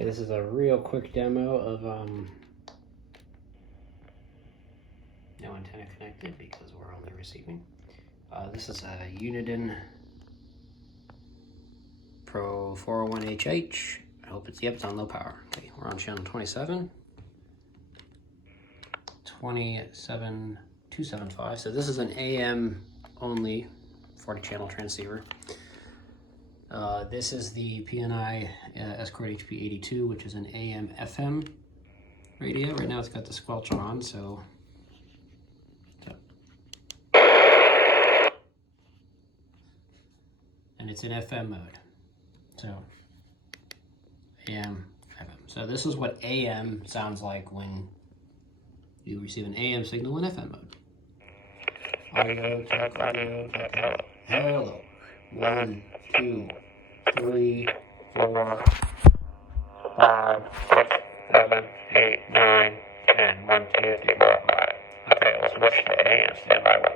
Okay, this is a real quick demo of no antenna connected because we're only receiving. This is a Uniden Pro 401HH. I hope it's on low power. Okay, we're on channel 27275. So this is an AM only 40 channel transceiver. This is the PNI S-Code HP82, which is an AM FM radio. Right now it's got the squelch on, so and it's in FM mode. So AM, FM. So this is what AM sounds like when you receive an AM signal in FM mode. Audio, check, hello. 1, 2, 3, 4, 5, 6, 7, 8, 9, 10. 1, 2, 3, 4, 5. Okay, let's switch to AM standby 1.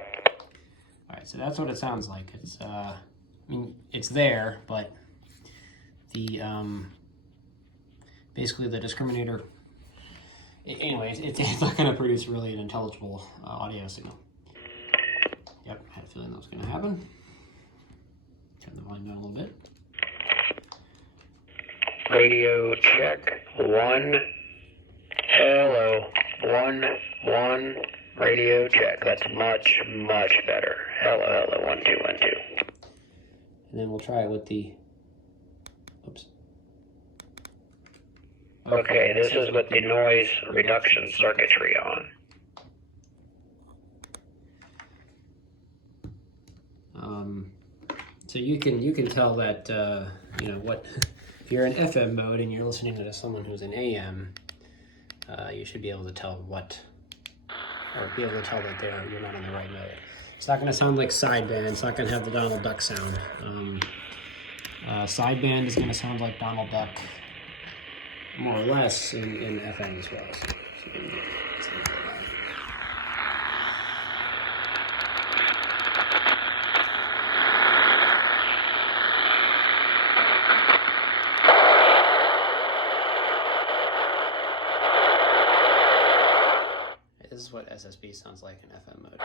Alright, so that's what it sounds like. It's I mean, it's there, but the basically the discriminator, anyways, it's not going to produce really an intelligible audio signal. Yep, I had a feeling that was going to happen. Turn the volume down a little bit. Radio check 1. Hello 1 1. Radio check. That's much better. Hello 1 2 1 2. And then we'll try it with the. Oops. Okay, this is with the noise reduction circuitry on. So you can tell that you know what, if you're in FM mode and you're listening to someone who's in AM, you should be able to tell what, or be able to tell that you're not in the right mode. It's not going to sound like sideband. It's not going to have the Donald Duck sound. Sideband is going to sound like Donald Duck, more or less, in FM as well. So this is what SSB sounds like in FM mode.